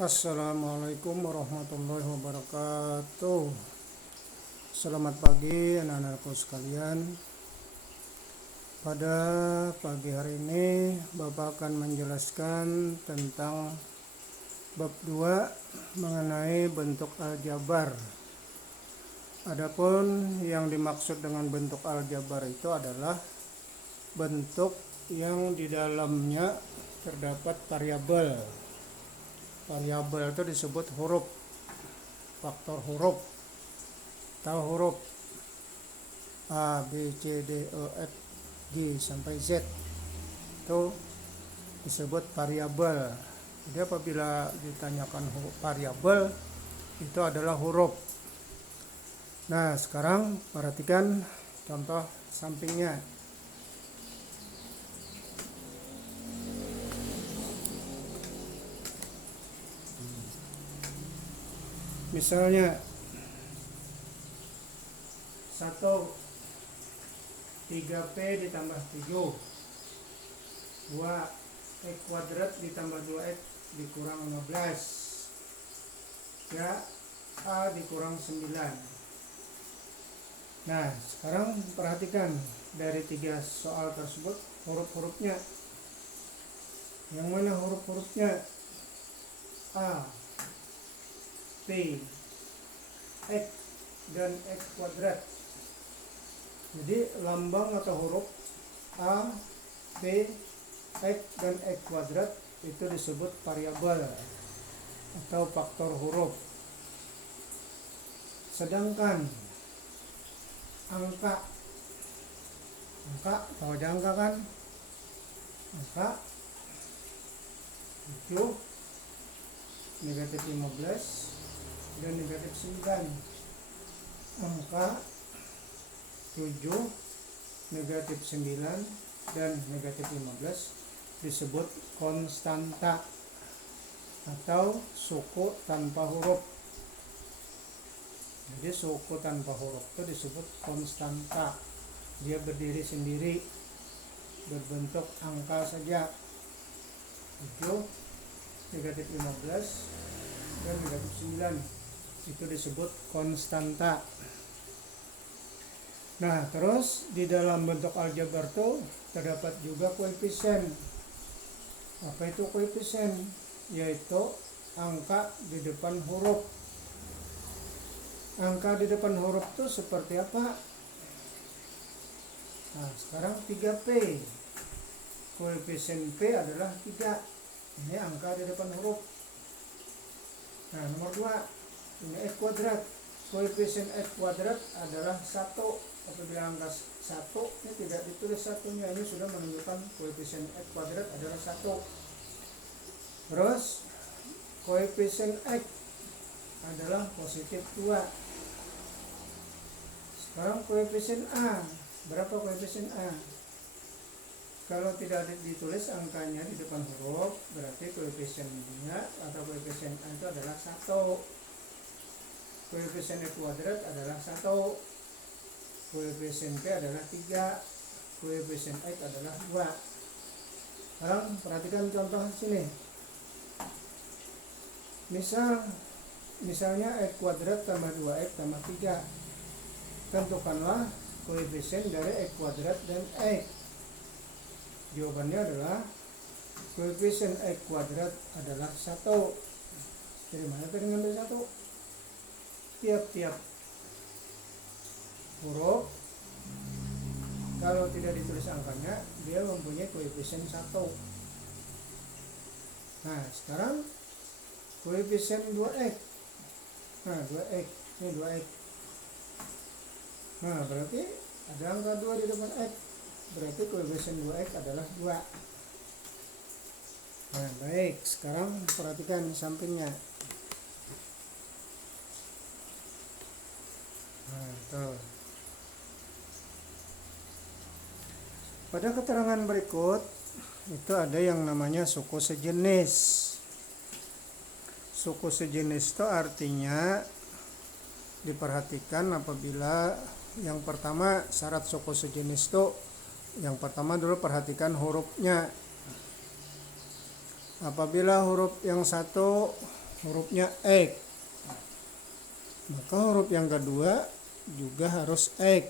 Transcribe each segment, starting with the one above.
Assalamualaikum warahmatullahi wabarakatuh. Selamat pagi anak-anakku sekalian. Pada pagi hari ini Bapak akan menjelaskan tentang bab 2 mengenai bentuk aljabar. Adapun yang dimaksud dengan bentuk aljabar itu adalah bentuk yang di dalamnya terdapat variabel. Variabel itu disebut huruf, faktor huruf. Tahu huruf A, B, C, D, E, F, G sampai Z itu disebut variabel. Jadi apabila ditanyakan variabel itu adalah huruf. Nah, sekarang perhatikan contoh sampingnya. Misalnya 3P ditambah 7, 2 X kuadrat ditambah 2X dikurang 15, ya, A dikurang 9. Nah, sekarang perhatikan dari 3 soal tersebut huruf-hurufnya. Yang mana huruf-hurufnya? A, P, X, dan X kuadrat. Jadi lambang atau huruf A, P, X, dan X kuadrat itu disebut variabel atau faktor huruf. Sedangkan angka, tahu aja angka kan? Angka 7, negatif 15, dan negatif 9. Angka 7, negatif 9, dan negatif 15 disebut konstanta atau suku tanpa huruf. Jadi suku tanpa huruf itu disebut konstanta. Dia berdiri sendiri, berbentuk angka saja. 7, negatif 15, dan negatif 9 itu disebut konstanta. Nah, terus di dalam bentuk aljabar itu terdapat juga koefisien. Apa itu koefisien? Yaitu angka di depan huruf. Angka di depan huruf itu seperti apa? Nah, sekarang 3P. Koefisien P adalah 3. Ini angka di depan huruf. Nah, nomor 2, ini X kuadrat. Koefisien X kuadrat adalah 1. Apabila angka 1 ini tidak ditulis satunya, ini sudah menunjukkan koefisien X kuadrat adalah 1. Terus koefisien X adalah positif 2. Sekarang koefisien A. Berapa koefisien A? Kalau tidak ditulis angkanya di depan huruf, berarti koefisiennya atau koefisien A itu adalah 1. Koefisien X kuadrat adalah 1. Koefisien P adalah 3. Koefisien X adalah 2. Sekarang perhatikan contoh sini. Misalnya X kuadrat tambah 2X tambah 3. Tentukanlah koefisien dari X kuadrat dan X. Jawabannya adalah koefisien X kuadrat adalah 1. Dari mana tadi ngambil 1? Tiap-tiap huruf kalau tidak ditulis angkanya dia mempunyai koefisien 1. Nah, sekarang koefisien 2X. Nah, 2X. Ini 2X. Nah, berarti ada angka 2 di depan X. Berarti koefisien 2X adalah 2. Nah, baik. Sekarang perhatikan sampingnya. Nah, tuh. Pada keterangan berikut itu ada yang namanya suku sejenis. Suku sejenis itu artinya diperhatikan apabila yang pertama syarat suku sejenis itu yang pertama dulu perhatikan hurufnya. Apabila huruf yang satu hurufnya X. Maka huruf yang kedua juga harus X.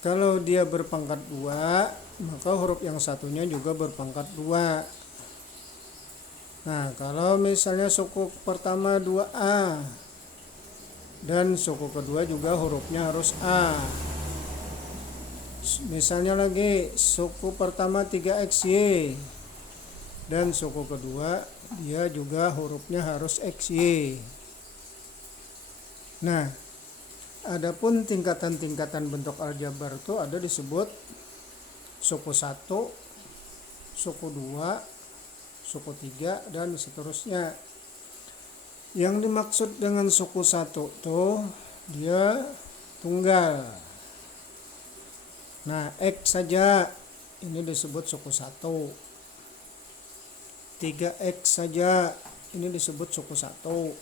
Kalau dia berpangkat 2, maka huruf yang satunya juga berpangkat 2. Nah, kalau misalnya suku pertama 2A dan suku kedua juga hurufnya harus A. Misalnya lagi suku pertama 3XY dan suku kedua dia juga hurufnya harus XY. Nah, adapun tingkatan-tingkatan bentuk aljabar itu ada disebut suku 1, suku 2, suku 3 dan seterusnya. Yang dimaksud dengan suku 1 tuh dia tunggal. Nah, X saja ini disebut suku 1. 3X saja ini disebut suku 1.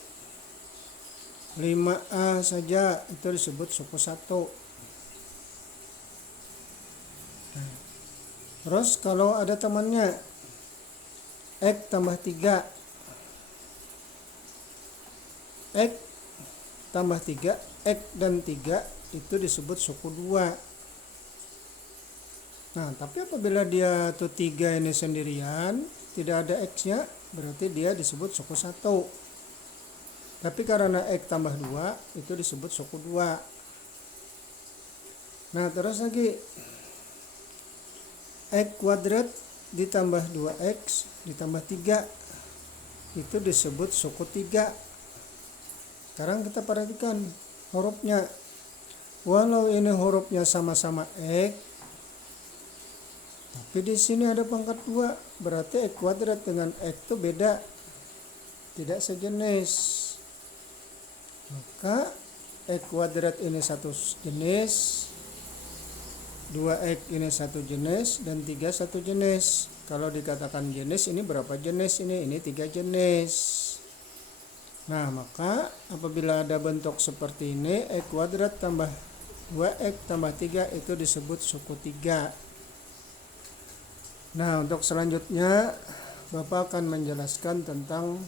5A saja itu disebut suku 1. Nah, terus kalau ada temannya X tambah 3, X tambah 3, X dan 3 itu disebut suku 2. Nah, tapi apabila dia tuh 3 ini sendirian, tidak ada X-nya, berarti dia disebut suku 1. Tapi karena X tambah 2, itu disebut suku 2. Nah, terus lagi X kuadrat ditambah 2X ditambah 3, itu disebut suku 3. Sekarang kita perhatikan hurufnya. Walau ini hurufnya sama-sama X, tapi di sini ada pangkat 2, berarti X kuadrat dengan X itu beda, tidak sejenis. Maka X kuadrat ini satu jenis, 2X ini satu jenis, dan 3 satu jenis. Kalau dikatakan jenis, ini berapa jenis ini? Ini 3 jenis. Nah, maka apabila ada bentuk seperti ini, X kuadrat tambah 2X tambah 3 itu disebut suku 3. Nah, untuk selanjutnya Bapak akan menjelaskan tentang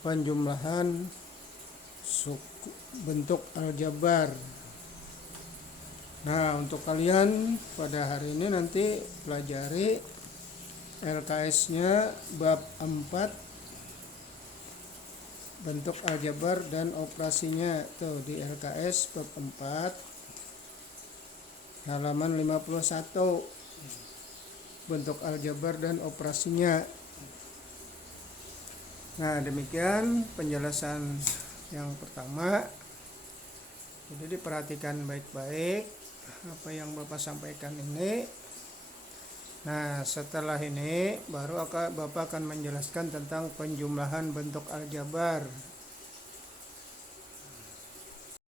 penjumlahan suku bentuk aljabar. Nah, untuk kalian pada hari ini nanti pelajari LKS-nya bab 4 bentuk aljabar dan operasinya. Tuh di LKS bab 4 halaman 51, bentuk aljabar dan operasinya. Nah, demikian penjelasan yang pertama. Jadi diperhatikan baik-baik apa yang Bapak sampaikan ini. Nah, setelah ini baru Bapak akan menjelaskan tentang penjumlahan bentuk aljabar.